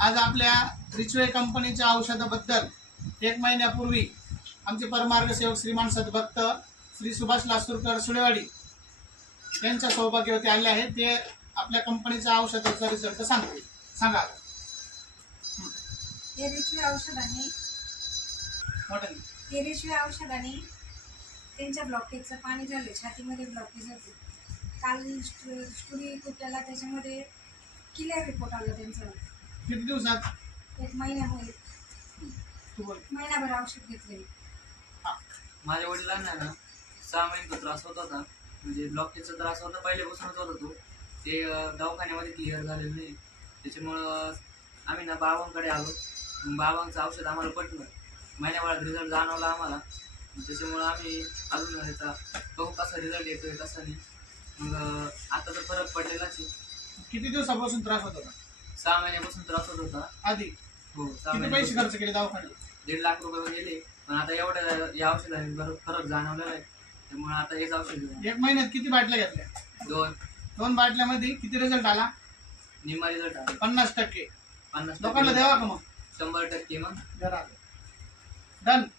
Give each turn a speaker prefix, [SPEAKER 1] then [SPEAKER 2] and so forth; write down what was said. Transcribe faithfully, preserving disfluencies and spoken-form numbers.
[SPEAKER 1] आज आपल्या रिचवे कंपनीच्या औषधाबद्दल एक महिन्यापूर्वी आमचे परमार्ग सेवक श्रीमान सद्भक्त श्री सुभाष लासूरकर सुळेवाडी यांच्या सौभाग्यवती आले आहेत. ते आपल्या कंपनीच्या औषधाचा रिझल्ट सांगतील. सांगा.
[SPEAKER 2] हे रिचवे औषधाने
[SPEAKER 1] मॉडेल
[SPEAKER 2] हे रिचवे औषधाने त्यांच्या ब्लॉकेजचं पाणी झालं, छातीमध्ये ब्लॉकेज होते. काल स्टोरी कुठल्याला त्याच्यामध्ये क्लिअर रिपोर्ट आला त्यांचा.
[SPEAKER 1] किती दिवसात?
[SPEAKER 2] एक महिन्यामध्ये
[SPEAKER 1] तू बोल.
[SPEAKER 2] महिनाभर औषध घेतले.
[SPEAKER 3] माझ्या वडिलांना ना सहा महिन्याचा त्रास होत होता, म्हणजे ब्लॉकेजचा त्रास होता पहिल्यापासूनच होत होतो. ते दवाखान्यामध्ये क्लिअर झालेलं नाही. त्याच्यामुळं आम्ही ना बाबांकडे आलो. बाबांचं औषध आम्हाला पटलं, महिन्याभरात रिझल्ट जाणवला आम्हाला. त्याच्यामुळं आम्ही अजून ह्याचा बघू कसा रिझल्ट येतोय कसा नाही. मग आता तर फरक पडलेलाच आहे.
[SPEAKER 1] किती दिवसापासून त्रास होत होता?
[SPEAKER 3] सहा महिन्यापासून त्रास होत होता
[SPEAKER 1] आधी.
[SPEAKER 3] हो, सहा
[SPEAKER 1] किती पैसे
[SPEAKER 3] महिन्यापासून
[SPEAKER 1] खर्च केले दवाखान्यात?
[SPEAKER 3] दीड लाख रुपये गेले. पण आता एवढ्या या औषधाने बरोबर फरक जाणवलेला आहे. त्यामुळे आता हेच औषध घेऊ.
[SPEAKER 1] एक महिन्यात किती बाटल्या घेतल्या?
[SPEAKER 3] दोन
[SPEAKER 1] दोन बाटल्यामध्ये किती रिझल्ट आला?
[SPEAKER 3] निम्मा रिझल्ट आला.
[SPEAKER 1] पन्नास टक्के.
[SPEAKER 3] पन्नास
[SPEAKER 1] लोकांना
[SPEAKER 3] टक्के
[SPEAKER 1] द्यावा का मग?
[SPEAKER 3] शंभर टक्के मग
[SPEAKER 1] जरा डन.